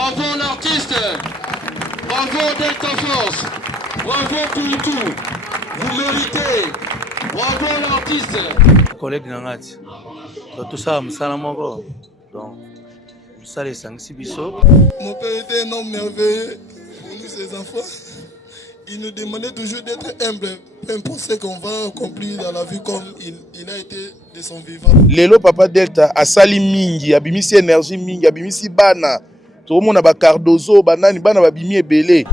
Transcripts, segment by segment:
Bravo l'artiste. Bravo Delta Force. Bravo tout. Vous méritez. Bravo l'artiste. Collègue Nangati. Tout ça, Msalamoko. Donc, ça les 5-6 bisous. Mon père était un homme merveilleux pour nous, ses enfants. Il nous demandait toujours d'être humble, peu importe ce qu'on va accomplir dans la vie comme il a été de son vivant. Lelo Papa Delta asali mingi, abimisi énergie mingi, abimisi bana. Tout le monde a ba Cardozo, banani, bana babimi ebele.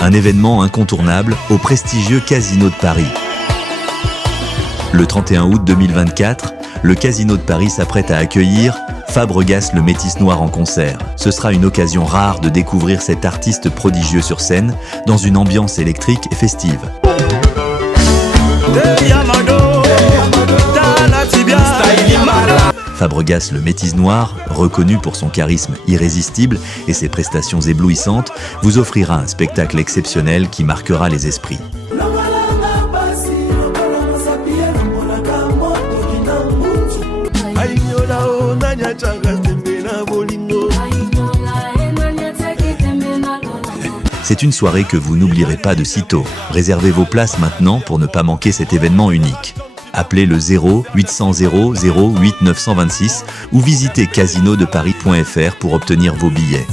Un événement incontournable au prestigieux Casino de Paris. Le 31 août 2024, le Casino de Paris s'apprête à accueillir Fabregas le Métis Noir en concert. Ce sera une occasion rare de découvrir cet artiste prodigieux sur scène dans une ambiance électrique et festive. Fabregas le Métis Noir, reconnu pour son charisme irrésistible et ses prestations éblouissantes, vous offrira un spectacle exceptionnel qui marquera les esprits. C'est une soirée que vous n'oublierez pas de sitôt. Réservez vos places maintenant pour ne pas manquer cet événement unique. Appelez le 0 800 008 926 ou visitez casinodeparis.fr pour obtenir vos billets.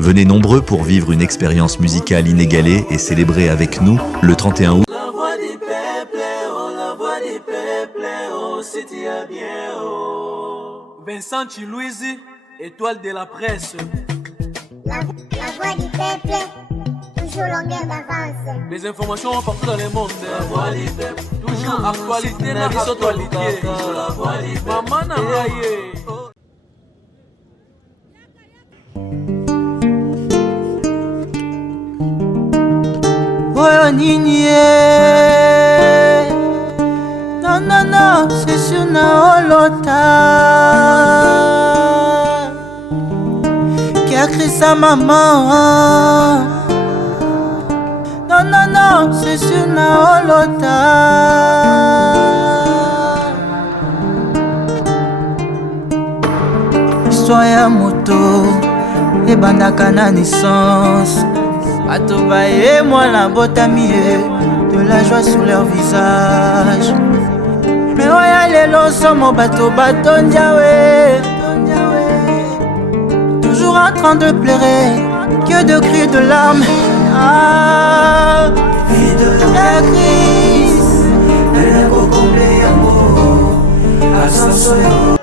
Venez nombreux pour vivre une expérience musicale inégalée et célébrer avec nous le 31 août. La voix du peuple, oh, la voix du peuple, oh, c'était bien, oh. Vincent Chilouizi, étoile de la presse. La voix du peuple, toujours longueur d'avance. Les informations partout dans le monde. La voix du peuple, toujours actualité, la actualité. La voix du peuple, maman n'a raillé. Oh nini, non, c'est sur na olota qui a créé sa maman. Non, c'est sur na olota. Histoire ya moto ebandaka na naissance. Atoba et moi la botami, de la joie sur leur visage. Mais oya lelo somo bato ndiawe, toujours en train de pleurer, que de cris de larmes. Ah, vie de la crise, elle a comblé amour, à son solo.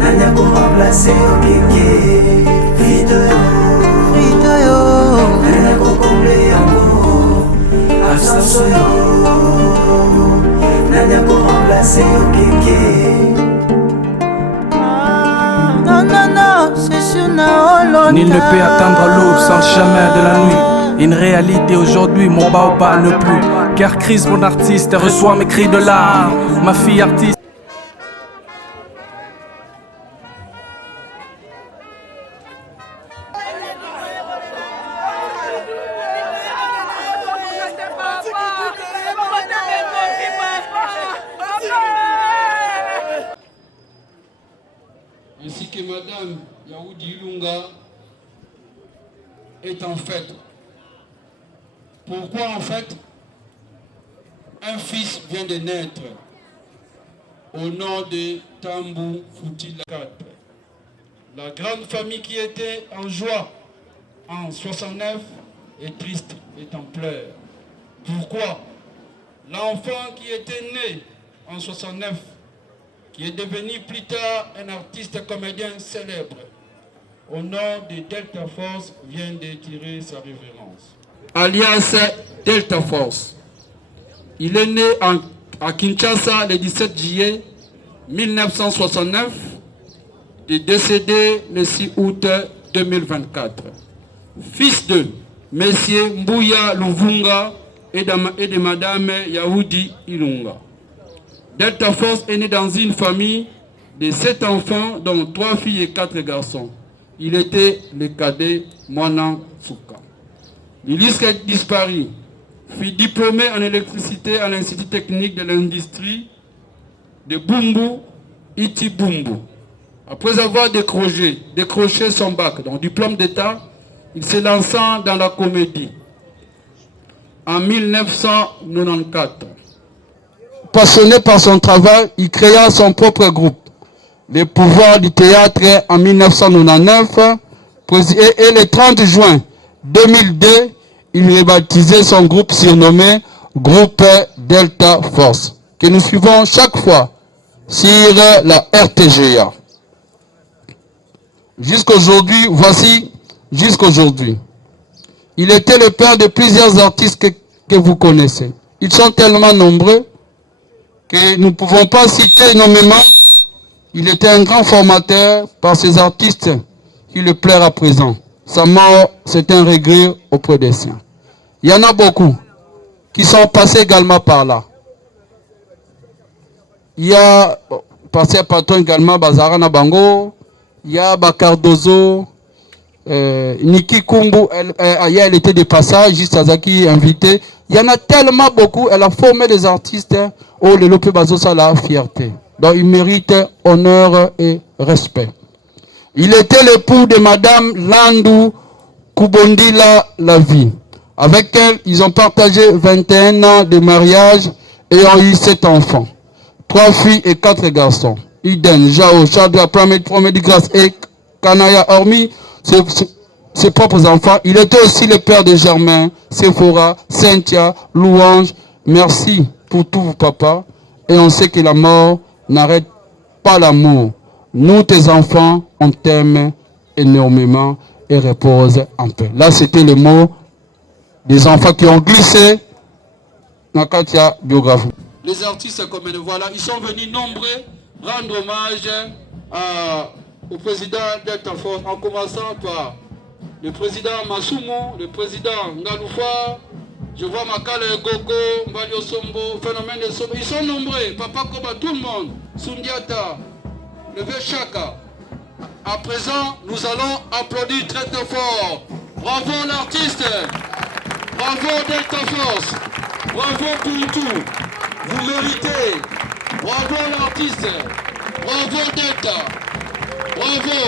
Nanya pour remplacer au kéké. Frito yo Nanya pour combler amour. Absence yo Nanya pour remplacer au kéké. Nul ne peut attendre l'aube sans le chemin de la nuit. Une réalité aujourd'hui, mon baobab ne plus. Car crise mon artiste reçoit mes cris de larmes. Ma fille artiste. Ainsi que Madame Yaoudi Ilunga est en fête. Pourquoi en fait un fils vient de naître au nom de Tambou Fouti IV. La grande famille qui était en joie en 69 est triste, est en pleurs. Pourquoi? L'enfant qui était né en 69, qui est devenu plus tard un artiste comédien célèbre, au nom de Delta Force, vient de tirer sa révérence. Alias Delta Force. Il est né à Kinshasa le 17 juillet 1969 et décédé le 6 août 2024. Fils de Messieurs Mbouya Luvunga et de Madame Yaoudi Ilunga. Delta Force est né dans une famille de 7 enfants, dont 3 filles et 4 garçons. Il était le cadet Mwana Souka. L'illustre disparu fut diplômé en électricité à l'Institut technique de l'industrie de Bumbu, Iti Bumbu. Après avoir décroché son bac, donc diplôme d'État, il se lança dans la comédie en 1994. Passionné par son travail, il créa son propre groupe, Les Pouvoirs du Théâtre, en 1999. Et le 30 juin 2002, il rebaptisait son groupe surnommé Groupe Delta Force, que nous suivons chaque fois sur la RTGA. Jusqu'aujourd'hui, jusqu'aujourd'hui. Il était le père de plusieurs artistes que vous connaissez. Ils sont tellement nombreux que nous ne pouvons pas citer nommément. Il était un grand formateur par ces artistes qui le pleurent à présent. Sa mort, c'est un regret auprès des siens. Il y en a beaucoup qui sont passés également par là. Il y a passé à patron également Bazarana Bango, il y a Bakardozo, Niki Kumbu, elle était de passage, juste à Zaki invité. Il y en a tellement beaucoup, elle a formé des artistes, oh le Lope Bazosa la fierté. Donc il mérite honneur et respect. Il était l'époux de Madame Landou Kubondila Lavi. Avec elle, ils ont partagé 21 ans de mariage et ont eu 7 enfants. 3 filles et 4 garçons. Uden, Jao, Chadra, Promedi Grâce et Kanaya, hormis ses propres enfants. Il était aussi le père de Germain, Sephora, Cynthia, Louange. Merci pour tout, papa. Et on sait que la mort n'arrête pas l'amour. Nous, tes enfants, on t'aime énormément et repose en paix. Là, c'était le mot des enfants qui ont glissé dans Katia biographie. Les artistes comme nous voilà, ils sont venus nombreux rendre hommage au président Delta Force, en commençant par le président Masumu, le président Ngaloufa, je vois Makale Gogo, Mbalio Sombo, Phénomène de Sombo, ils sont nombreux, Papa Koba, tout le monde, Sundiata, le Chaka. À présent, nous allons applaudir très très fort. Bravo l'artiste, bravo Delta Force, bravo pour tout. Vous méritez. Bravo l'artiste, bravo Delta, bravo.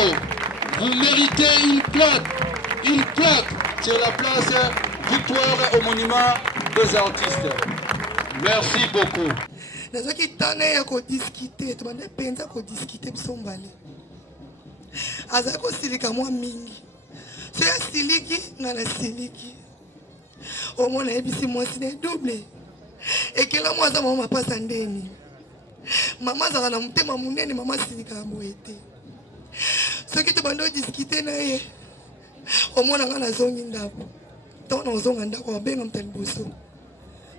Vous méritez une plaque sur la place Victoire au monument des artistes. Merci beaucoup. Nazoki tane ya ko discuter, tubande penza ko discuter bisombali. Azako silika mwa mingi. C'est siliki ngana siliki. Omona ebisi mwasi ne double. Ekela mwaza mama pasa ndeni. Mama zaka na mutema munene mama silika boete. Soki tubande discuter na ye. Omona ngana zongi ndapo. Tona ozonga ndako abenga mtani boso.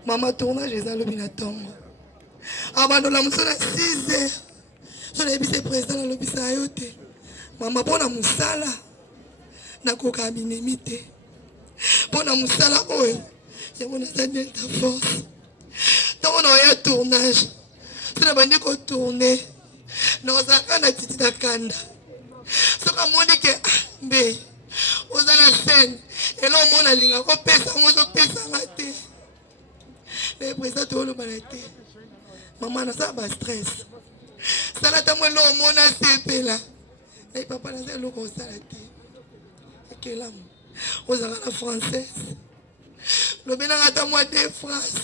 Mama tournage ezalobi na tongo. Abando la musona 6 heures. Je l'ai vu président dans l'hôpital. Maman, bon, musala. nakoka binemi te mpona mosala oyo yango naza Delta Force ntango na oya tournage so na bandi kotourne nakozalaka na titi na kanda soki amoni ke mbe oza na scène elo omona alinga kopesa ngo ozopesanga te me presa tooloba na te mama nasala bastress sala ntango elo omona asepela ei papa naza eloko osala te ekelamu ozalaka na française lobi nanga ata mwa de france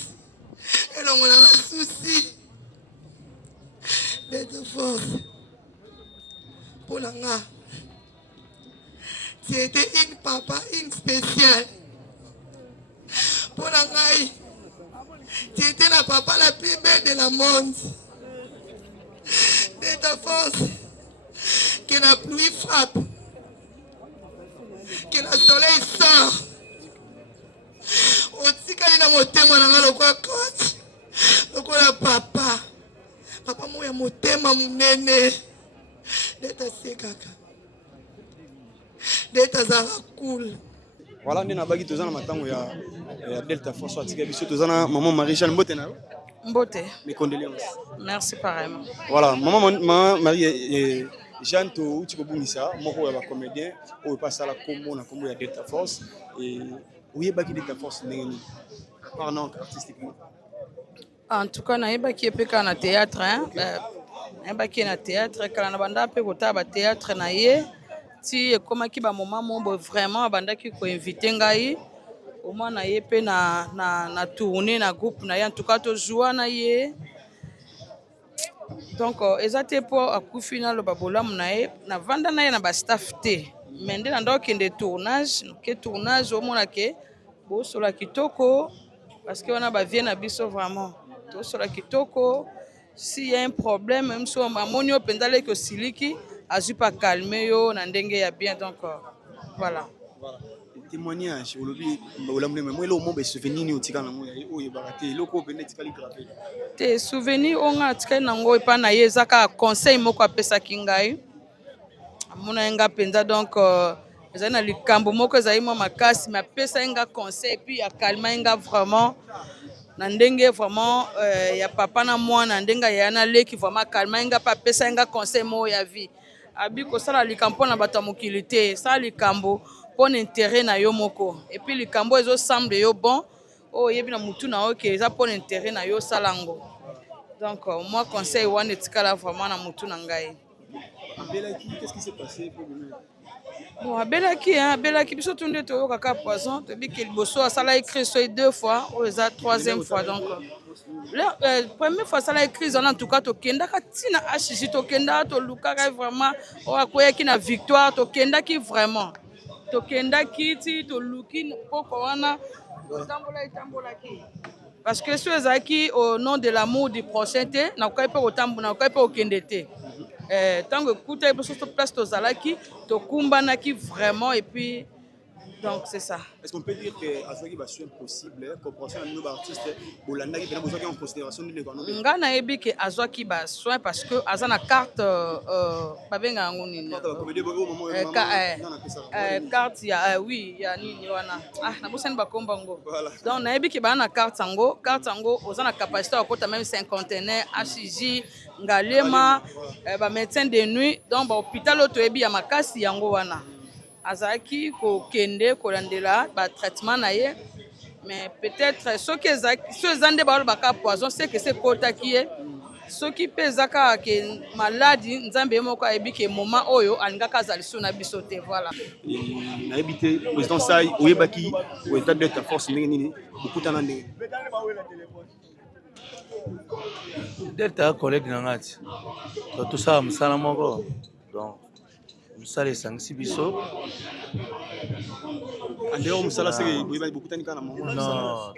elongo nanga susi de force pour nga. Tu étais une papa, une spéciale. Pour nga, tu étais la papa la plus belle de la monde. De ta force, que la pluie frappe, que le soleil sort. Aussi quand il a monté mon lokola coach, lokola papa. Papa moya motema munene. Deta sekaka. Deta zara cool. Voilà, nous avons tous matango ya Delta Force atika biso tozana maman Marie-Jeanne Mbote na. Mbote. Mes condoléances. Merci pareillement. Voilà, maman Marie Jeanne to uti ko bungisa moko ya ba comédien o passa la combo na combo ya Delta Force et oui baki Delta Force ndenge parlant artistiquement. En tout cas, naïbaki epeka na théâtre, hein. Naïbaki na théâtre, kala na banda pe kota ba théâtre na ye. Ti ekomaki ba moment mo vraiment bandaki ko inviter ngai. Au moins na ye pe na tourner na groupe na ye en tout cas to joua na ye. Donc ezate po akufi na lo babolamu na ye na vanda na ye na ba staff te. Mais nde na ndoki de tournage, ke tournage au moins ke bo sola kitoko parce que on a ba vie na biso vraiment. Sur la kitoko, s'il y a un problème, même si on a monio pendale que siliki, a su pas calmer yo, n'andenge ya bien donc voilà. Témoignage, au lobby, au lobby, moi le moment be souvenir ni otika na moi, o yebakate, loko benetika li gravé. Te souvenir on a tika na ngo pa na yezaka conseil moko apesa kingai. Amona nga penza donc ezana likambo moko ezali mo makasi, mais apesa nga conseil puis ya calmer nga vraiment. Na ndenge vraiment ya papa na mwana ndenga ya na leki vraiment calme nga pa pesa nga conseil mo ya vie abi ko sala likambo na bato mokili te sala likambo pour intérêt na yo moko et puis likambo ezo semble yo bon o yebi na mutu na oke eza pour intérêt na yo salango donc moi conseil wana etikala vraiment na mutu na ngai. Qu'est-ce qui s'est passé pour lui? Bon, Abelaki, biso tunde to kaka poison, to bi ke liboso asala écrit so 2 fois, ou eza 3e fois donc. La première fois asala écrit en tout cas to kenda ka tina HJ to kenda to lukaka vraiment o akoya ki na victoire to kenda ki vraiment. To kenda ki ti to luki poko wana tambola ki. Parce que ceux qui au nom de l'amour du prochain te na ko pe otambola na ko pe okendete. Tant que écoute place tozalaki tokumbanaki vraiment et puis donc c'est ça. Est-ce qu'on peut dire que azaki ba soin possible compréhension à nos artistes bolandaki pena bozaki en considération de l'économie nga na yebi ke azaki ba soin parce que azana carte babenga ngoni carte ya oui ya nini wana na bosani bakomba ngo donc na yebi ke ba na carte yango ozana capacité à kota même 50 HJ ngalema ba médecin de nuit donc ba hôpital oto yebi ya makasi yango wana azaki ko kende ko landela ba traitement na ye mais peut-être ceux qui zande ba baka poison c'est que c'est kota qui est ceux qui pesaka que maladie nzambe moko ayebi ke moment oyo alingaka zaliso na biso te voilà na ebité président sai oyebaki o état de ta force nini bokutana ndenge Delta collègue nangati tout ça msala moko donc musala esangisi biso andeo musala seke boyeba bokutani kana mama non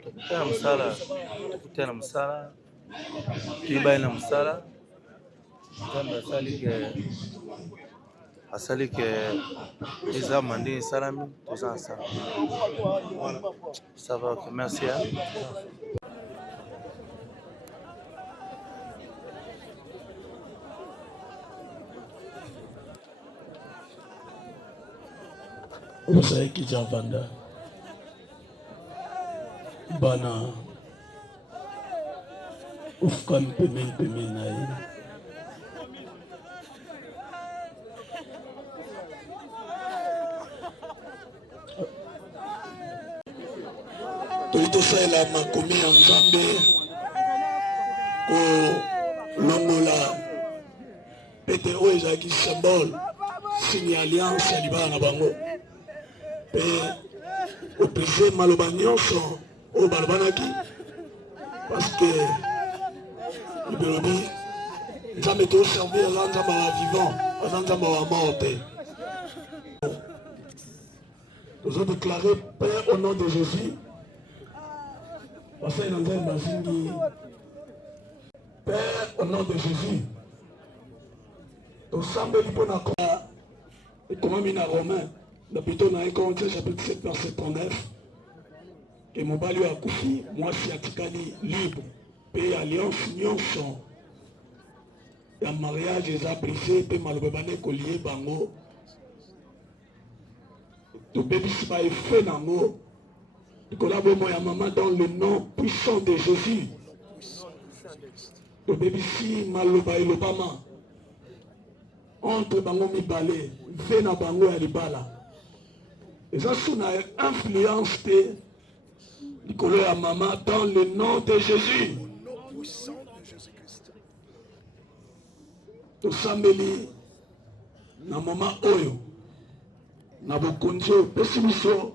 tokutana musala tuibai na musala nzambe asali ke eza mande esalami toza nsala ça va ok merci Osaiki Javanda Bana Ufkan Pemen Naï toitosalela makomi ya Nzambe kolongola pete oyo ezalaki symbole signe ya alliance ya libala na bango mpe oprise maloba nyonso oyo balobanaki parceke libelobi Nzambe toservir aza Nzambe wa vivant aza Nzambe wa mort te. Nous avons déclaré Père au nom de Jésus. Père au nom de Jésus. Nous sommes pour la et comment il a Romain, le plutôt dans 1 Corinthiens chapitre 7 verset 39. Et mon bali a couché, moi si atikali libre, paix alliance nyonso. Et un mariage est brisé, paix malobabane collier bango. Le bébé si pas fait nango. Collabore à maman dans le nom puissant de Jésus. Le bébé si maloba et l'obama. Entre bango mi balé, vena bango ya libala. Et ça sous na influence de Nicolas à maman dans le nom de Jésus. To sambeli na mama oyo na bokonzo pesimiso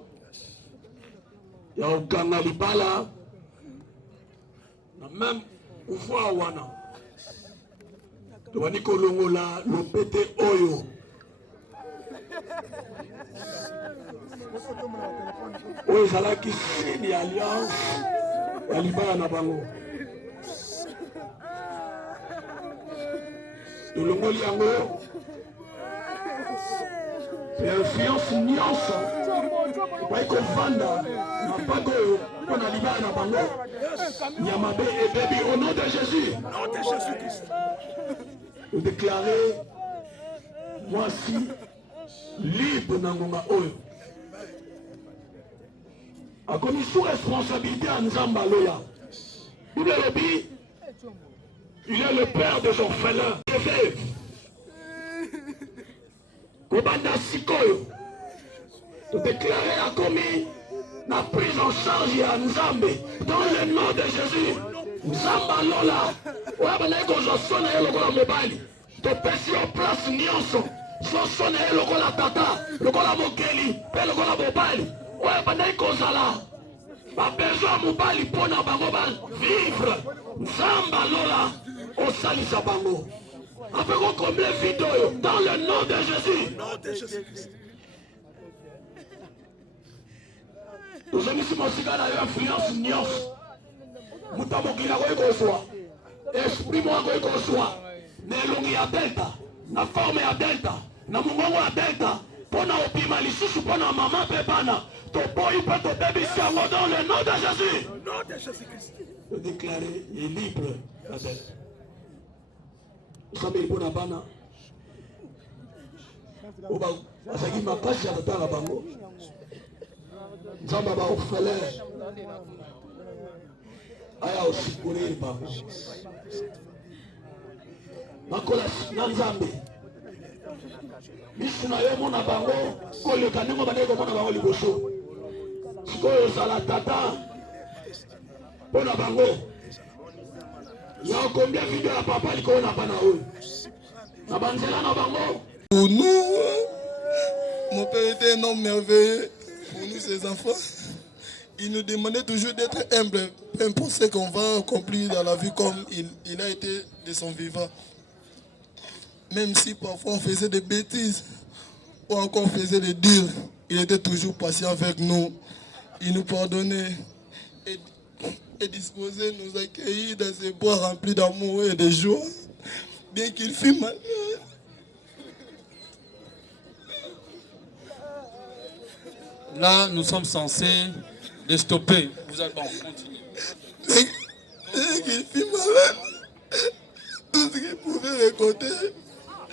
ya okanga libala na même pouvoir wana tobandi kolongola lopete oyo oyo ezalaki signe ya alliance ya libala na bango tolongoli yango influence nyonso epai kovanda na mpako oyo mpo na libala na bango ya mabe ebebi au nom de Jésus. Déclarer voici libre na ngonga oyo akomi sous responsabilité ya Nzambe aloya. Bible elobi il est le père des orphelins des veuves. Kobanda sikoyo to déclarer a commis la prise en charge ya Nzambe dans le nom de Jésus. Nzamba lola oya bana kozwa sona ye lokola mobali topesi yo place nyonso so sona ye lokola tata lokola mokeli mpe lokola mobali oya bana kozala babesoin mobali mpo na bango bavivre. Nzamba lola osalisa bango afin qu'on comble vide dans le nom de Jésus. Nous sommes ici, mon cigare a influence nyonso. Mutamokila ko ekoswa. Esprit moi ko ekoswa. Na elongi ya delta, na forme ya delta, na mungongo ya delta, pona opima lisusu pona maman pe bana. To boy pe to bébé sango dans le nom de Jésus. Nom de Jésus-Christ. Je déclare il est libre la delta. Nzambe mpona bana oyo bazalaki makasi ya kotala bango. Nzambe baorphelin aya osikoler bango makola na Nzambe misu na yo mona bango koleka ndenge bandeki komona bango liboso. Sikoyo ozala tata mpona bango ya combien de vidéos à papa likolo na bana oyo na banzela na bango. Pour nous, mon père était un homme merveilleux. Pour nous, ses enfants, il nous demandait toujours d'être humble, peu importe ce qu'on va accomplir dans la vie comme il a été de son vivant. Même si parfois on faisait des bêtises ou encore on faisait des dires, il était toujours patient avec nous. Il nous pardonnait et disposé nous accueillir dans ces bois remplis d'amour et de joie, bien qu'il fût malade. Là, nous sommes censés les stopper. Vous allez continuer. Bien qu'il fût malade, tout ce qu'il pouvait récolter,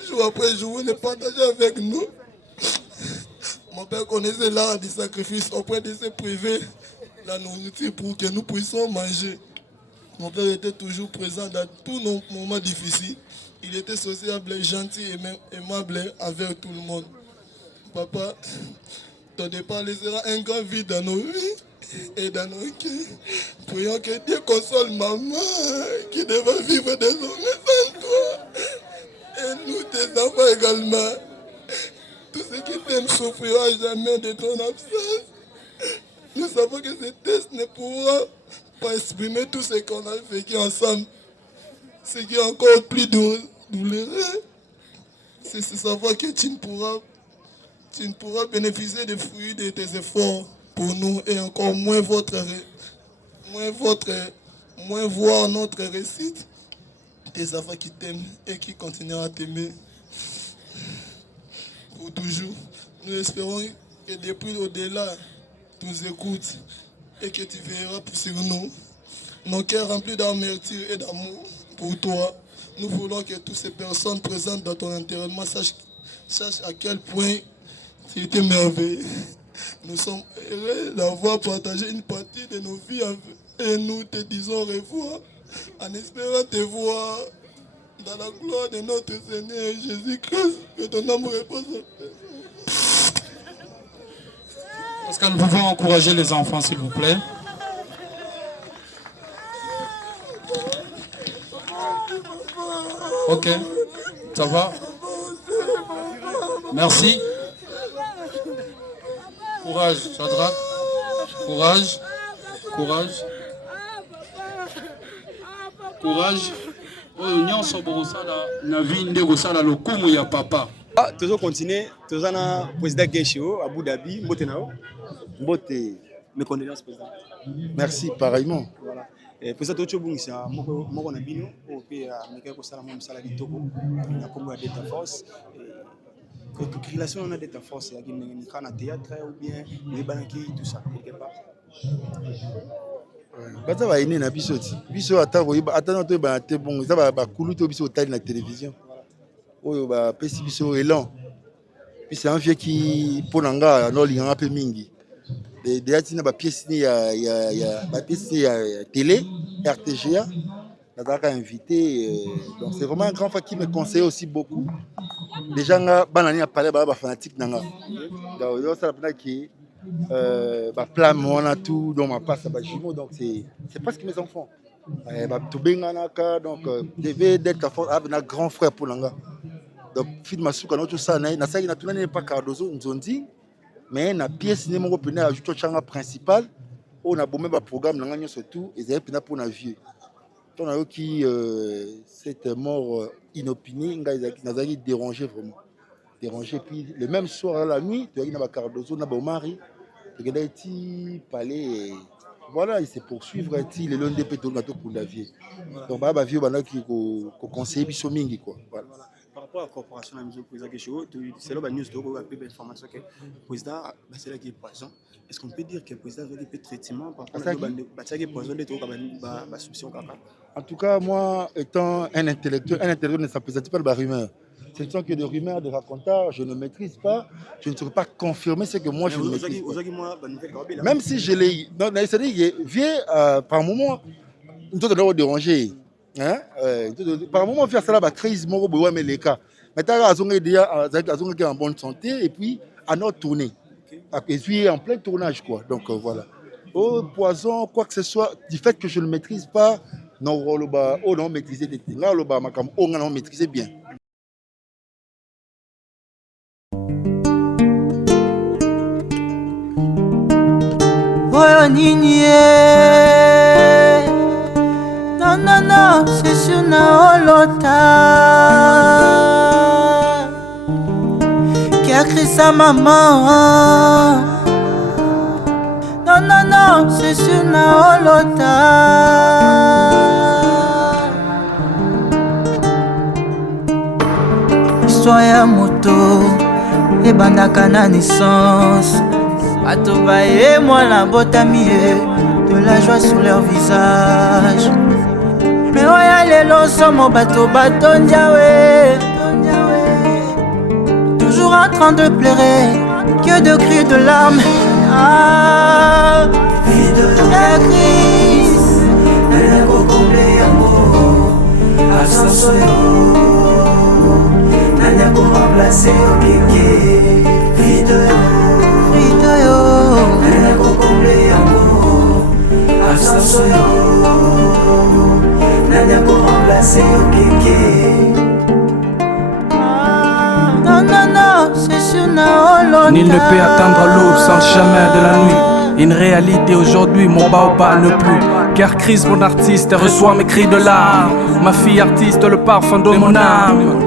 jour après jour, il partageait avec nous. Mon père connaissait l'art du sacrifice auprès de ses privés, la nourriture pour que nous puissions manger. Mon père était toujours présent dans tous nos moments difficiles. Il était sociable, gentil et même aimable avec tout le monde. Papa, ton départ laissera un grand vide dans nos vies et dans nos cœurs. Prions que Dieu console maman qui devait vivre désormais sans toi. Et nous, tes enfants également. Tout ce qui t'aime souffrira jamais de ton absence. Nous savons que ce test ne pourra pas exprimer tout ce qu'on a vécu ensemble. Ce qui est encore plus douloureux, c'est de savoir que tu ne pourras bénéficier des fruits de tes efforts pour nous et encore moins voir notre réussite. Tes enfants qui t'aiment et qui continueront à t'aimer pour toujours. Nous espérons que depuis au-delà, tu nous écoutes et que tu veilleras sur nous. Nos cœurs remplis d'amertume et d'amour pour toi. Nous voulons que toutes ces personnes présentes dans ton enterrement sachent à quel point tu étais merveilleux. Nous sommes heureux d'avoir partagé une partie de nos vies et nous te disons au revoir en espérant te voir dans la gloire de notre Seigneur Jésus-Christ. Que ton âme repose en paix. Est-ce que nous pouvons encourager les enfants, s'il vous plaît? Ok, ça va? Merci. Courage, Shadrach. Courage. Courage. Courage. Oyo nyonso bokosala na vie nde kosala lokumu ya papa. Toujours continuer, toujours na président Genshio, Abu Dhabi, Mbote Nao. Mbote. Mes condoléances, président. Merci, pareillement. Voilà. Président Tocho Bungisa, Moko Nabino, au pays à Mika Kosala Moussala Ditoko, na Kombo ya Delta Force. Relation on a Delta Force, il y a un théâtre ou bien les banquiers, tout ça, quelque part. Baza ba ine na biso ti. Biso ata to ba te bon, ça ba kulu to biso tali na télévision. Oyo ba pesi biso élan. Puis c'est un vieux qui ponanga no linga pe mingi. De atina ba pièce ni ya ba pièce ya télé RTGA. N'a invité donc c'est vraiment un grand frère qui me conseille aussi beaucoup. Déjà nga banani a parlé ba fanatique nanga. Donc ça la qui plan on a tout dans ma passe à jumeaux donc c'est presque mes enfants. Tout benganaka donc devait d'être un grand frère pour l'anga. Donc film masuka no tout ça na ça na tout n'est pas Cardozo nzondi mais na pièce ni mon pena ajouter changa principal on a bomé ba programme nanga nyo surtout et ça pena pour na vieux. On a qui cette mort inopinée n'a dérangé vraiment. Dérangé puis le même soir la nuit tu as na ba Cardozo na ba mari voilà, il se poursuivre il est l'un des pétaux de la vie. Donc bah vieux bana qui conseiller biso mingi quoi. Voilà. Par rapport à la corporation la musique président Kesho, c'est là news to go peu d'informations que président c'est là qui est présent. Est-ce qu'on peut dire que le président a fait traitement par rapport à la poison de trop ba soupçon kaka? En tout cas moi étant un intellectuel ne s'apprécie pas de rumeur. Ce ne sont que des rumeurs, des racontages, je ne maîtrise pas, je ne saurais pas confirmer ce que moi je ne maîtrise pas. Même si je l'ai... C'est-à-dire que vieux, par moment, nous devons déranger. Par moment, faire ça, la crise, mais les cas. Maintenant, ils sont en bonne santé et puis à notre tournée. Et puis en plein tournage, quoi. Donc voilà. Au poison, quoi que ce soit, du fait que je ne maîtrise pas, non, on maîtrise des things. Là, on maîtrise bien. Oh nini non non non c'est sur na olota qui a créé sa maman non non non c'est sur na olota histoire ya moto ebandaka na naissance Atoba et moi la botami de la joie sur leur visage. Mais oya lelo somo bato batondiawe toujours en train de pleurer Que de cris de larmes. Ah, vie de la crise. Nana kokomble yango. Absence yo. Nana ko remplacer au kéké. Vie de yo. Nana kokomble yango. Absence yo. Nana ko remplacer au kéké. C'est sur Naolonda. Nul ne peut atteindre l'aube sans le chemin de la nuit. Une réalité aujourd'hui, mon baobab ne plus. Car Chris, mon artiste, reçoit mes cris de larmes. Ma fille artiste, le parfum de mon âme.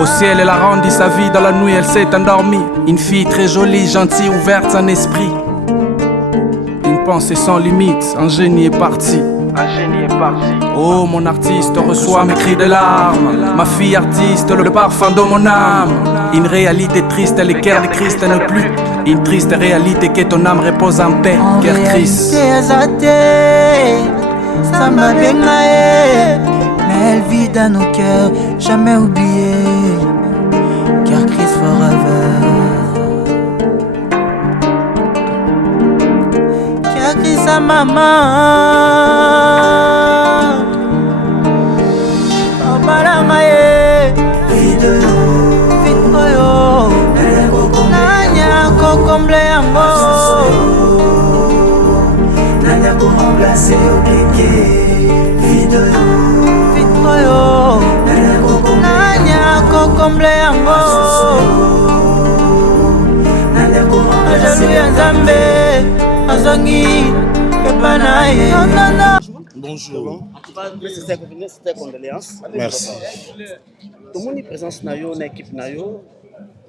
Au ciel, elle a rendu sa vie, dans la nuit, elle s'est endormie. Une fille très jolie, gentille, ouverte sans esprit. Une pensée sans limite, un génie est parti. Oh, mon artiste reçoit mes cris de larmes. Ma fille artiste, le parfum de mon âme. Une réalité triste, le cœur de Christ n'est plus. Une triste réalité que ton âme repose en paix, car Christ. Ça m'a bien mais elle vit dans nos cœurs, jamais oublié. Car Christ forever. Car Christ sa maman. Comble yango. Nana ko remplacer au kéké. Vide yo. Nana ko comble yango. Nana ko remplacer Nzambe. Azongi epanaye. Bonjour. C'était condoléances. Merci. Tout le monde est présent dans l'équipe nayo.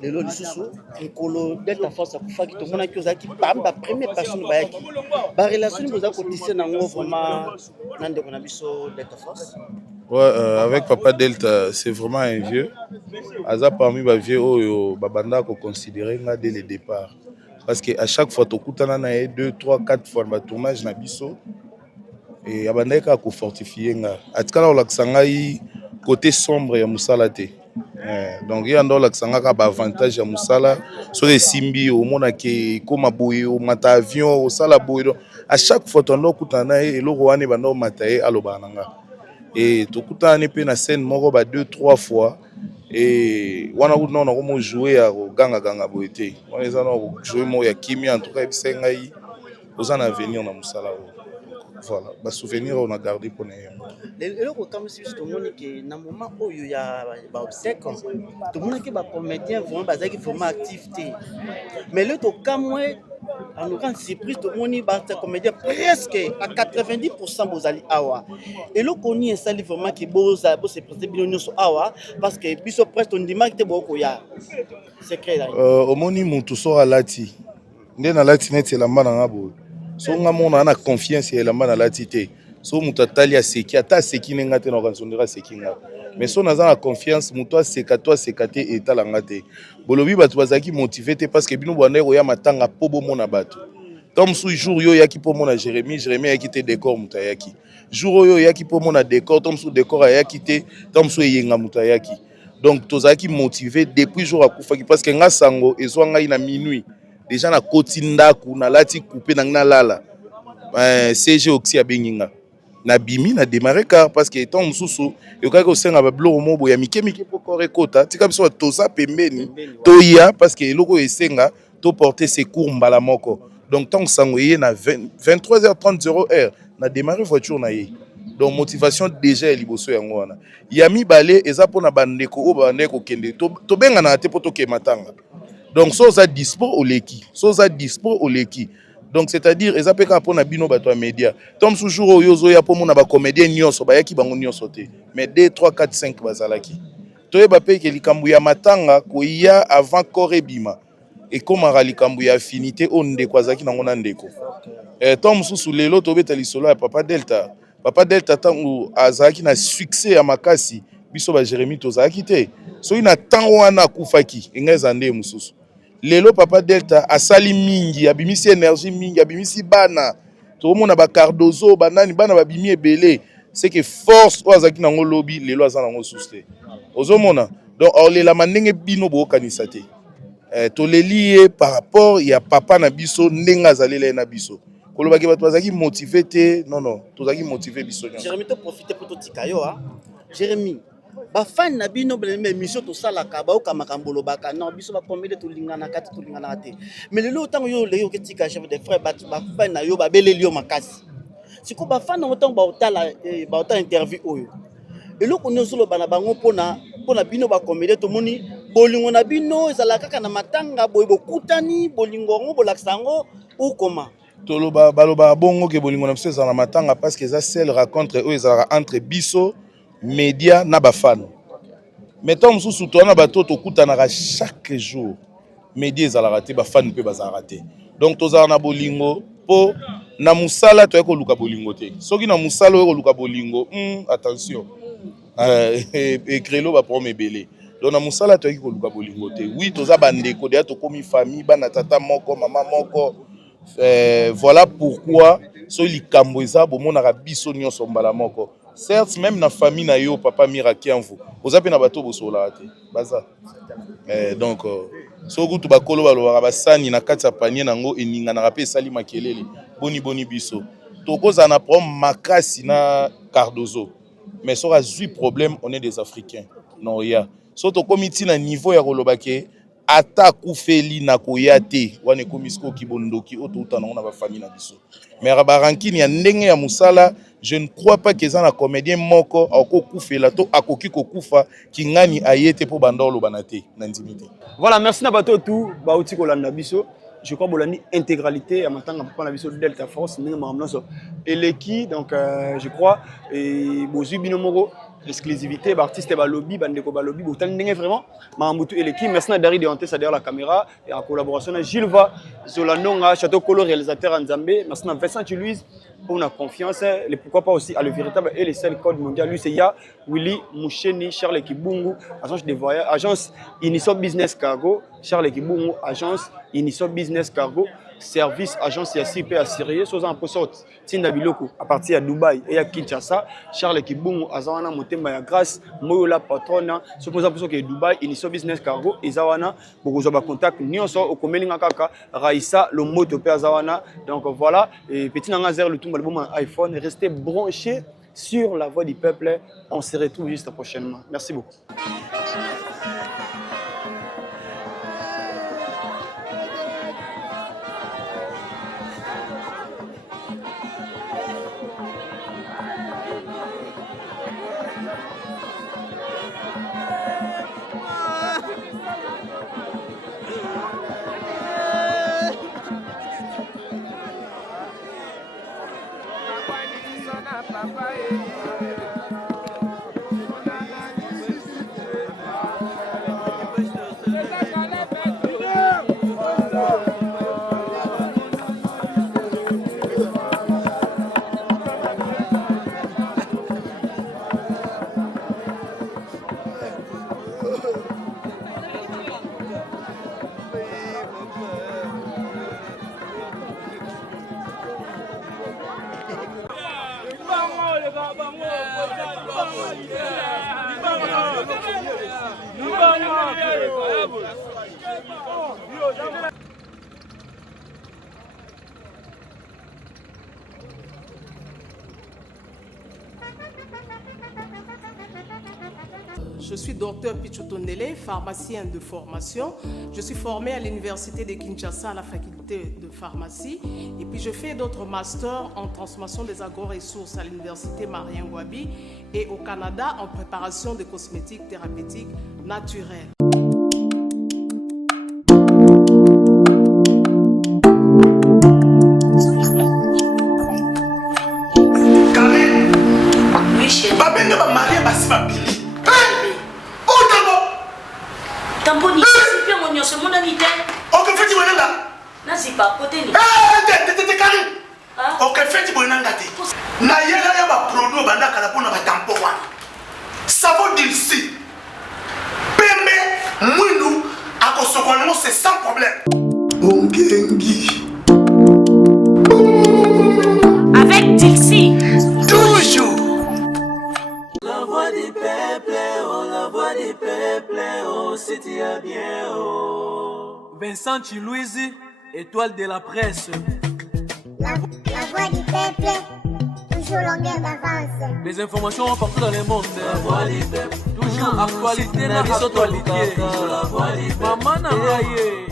Lelo lisusu nkolo Delta Force akufaki tomona ki ozaki bamba première personne bayaki ba relation boza kotise nango vraiment nande kona biso Delta Force. Ouais, avec Papa Delta, c'est vraiment un vieux. Aza parmi les vieux oyo babanda ko considérer nga dès le départ parce que à chaque fois tokutana na 2 3 4 fois ba tournage na biso et abanda ka ko fortifier nga atikala olakisanga côté sombre ya musala te. Donc il y a un avantage à Moussala sur les simbi au monde qui comme au mata avion au sala à chaque fois on a et le roi ne bando matae à l'obananga et tout kuta ne peut na scène moko ba 2 3 fois et wana ou non on jouer à ganga boité on les a jouer mo ya kimi en tout cas bisengai aux en avenir na Moussala. Voilà, bah souvenir on a gardé pour nous. Le comme si tout le monde qui dans moment où il y a ba obsèque tout le monde qui ba comédien vraiment bazaki vraiment activité mais le to comme en nous grande surprise tout le monde ba comédien presque à 90% bozali awa et le connu est ça vraiment qui boza se présenter bilonyo so awa parce que biso presque on dit que te boko ya secret là au moni mutu so alati ndena lati net la mana ngabo so nga mona na confiance ya lamba na latité so mutatali aseki ata seki nenga te na kansondera seki nga mais so naza na confiance muto aseka to asekate etalanga te bolobi batu bazaki motivé te parce que bino bwandeko ya matanga po bomona batu comme sou jour yo yaki po mona Jérémie yaki te décor mutayaki jour yo yaki po mona décor tom sou décor ayaki te tom sou yenga mutayaki donc tozaki motivé depuis jour akufaki parce que nga sango ezwanga ina minuit déjà na kotinda ku na lati coupé na lala CG oxy abenginga na bimi na démarrer car parce que étant mususu yokaka osenga ba blo mobo ya mike po korekota tika biso toza pembeni toya parce que eloko esenga to porter ses cours mbala moko donc tant sango yé na 23h30 0h na démarrer voiture na yé donc motivation déjà liboso yango wana yami balé eza pona bandeko o bandeko kende to benga na te poto ke matanga. Donc, soza dispo au leki. Soza dispo au leki. Donc, c'est-à-dire, ils appellent pour bino bato média. Tom toujours yozo ya pour mon ba comédien nyonso ba yaki bango nyonso te. Mais 2 3 4 5 bazalaki. Toye ba pe ke likambu ya matanga ko ya avant korebima. Et comme ara likambu ya affinité on ndeko azaki nango na ndeko. Tom susu lelo to beta lisolo ya Papa Delta. Papa Delta tangu azaki na succès ya makasi biso ba Jérémie tozaki te. So ina tango wana kufaki ngeza nde mususu. Lelo Papa Delta asali mingi abimisi énergie mingi abimisi bana to mona ba Cardozo banani bana babimi ebele c'est que force o azaki nango lobby lelo azana ngo suste ozomona donc olela mandenge bino bokanisa te toleli par rapport ya papa na biso ndenge azalela na biso kolobaki bato bazaki motivé te non tozaki motivé biso nyonso Jérémy to profiter pour to tikayo ha Jérémy bafani na bino beleme émission tosalaka baokama bolobaka non biso bakomede tolingana kati tolingana te mais lelo otango yo leyo ketika chef de frère bafani na yo babeleli yo makasi siko bafani na otango baotala interview oyo eloko nyonso na bango mpona bino bakomede tomoni bolingo na bino ezalaka kaka na matanga boye bokutani bolingo ngo bolakisa yango okoma baloba bongo ke bolingo na biso ezala na matanga parce que eza seule rencontre oyo ezalaka entre biso média na bafano mais tant mosusu towana bato tokutanaka chaque jour média ezalaka te bafano mpe bazalaka te donc tozala na bolingo mpo na mosala toyei koluka bolingo te soki na mosala oyo koluka bolingo attention ekrelo baprome ebele donc na mosala toyei koluka bolingo te oui toza bandeko deya tokomi famille bana tata moko mama moko voilà pourquoi soki likambo eza bomonaka biso nyonso mbala moko certes même na famille na yo papa Mirakianvu oza pe na bato bosolaka te baza donc soki kutu bakolo balobaka basani na kati ya panier nango eninganaka mpe esali makelele boni biso tokozala na problème makasi na Cardozo mais soki azwi problème on est des Africains non ya so tokomi ntina niveau ya koloba ke ata kufeli na koya te wana ekomi siko kibondoki oyo touta nango na bafamille na biso mais barankini ya ndenge ya mosala je ne crois pas que un comédien moko akokufela to akoki kokufa kingani ayete po banda oloba na te na intimité. Voilà, merci na bato tout bauti kolanda biso. Je crois bolani intégralité à matanga papa na biso Delta Force ndenge mamnoso eleki donc je crois et bozu binomoko exclusivité artiste balobi bandeko balobi botan ndenge vraiment mambutu eleki merci na Dari de Honte ça derrière la caméra et en collaboration avec Gilva Zolanonga Château Colo réalisateur Nzambe merci na Vincent Louise pour la confiance et pourquoi pas aussi à le véritable et les seuls codes mondial lui c'est ya Willy Moucheni Charles Kibungu agence de voyage agence Iniso Business Cargo Charles Kibungu agence Iniso Business Cargo service agence ya CP assuré soza en poste tinda biloko à partir de Dubaï et à Kinshasa Charles Kibungu azawana motema ya grâce moyo la patrona supposa pour que Dubaï Iniso Business Cargo ezawana bokozo ba contact nyonso okomelinga kaka Raissa le moto pe azawana donc voilà et petit nanga zer le tout album iPhone restez branchés sur la voix du peuple on se retrouve juste prochainement merci beaucoup. Je suis docteur Pichotondele, pharmacien de formation. Je suis formé à l'université de Kinshasa à la faculté de pharmacie. Et puis je fais d'autres masters en transformation des agro-ressources à l'université Marien Ngouabi et au Canada en préparation de cosmétiques thérapeutiques naturelles. Tamponi, c'est bien mon nom, c'est mon ami. Ok, fais-tu mon nom? Non, c'est pas côté. Eh, Karim. Ok, fais-tu mon nom? Na yela ya ba produit banda kala pona ba tampo wana. Savon d'ici. Pembe, mwindu, akosokolo c'est sans problème. Ongengi. Avec Dixie. Toujours. La voix du peuple, oh la voix du City à bien. Vincent Chilouizi, étoile de la presse. La voix du peuple, toujours longueur d'avance. Les informations partout dans le monde. La voix du peuple, toujours actualité, actualité. La voix du peuple. Maman Nangaye.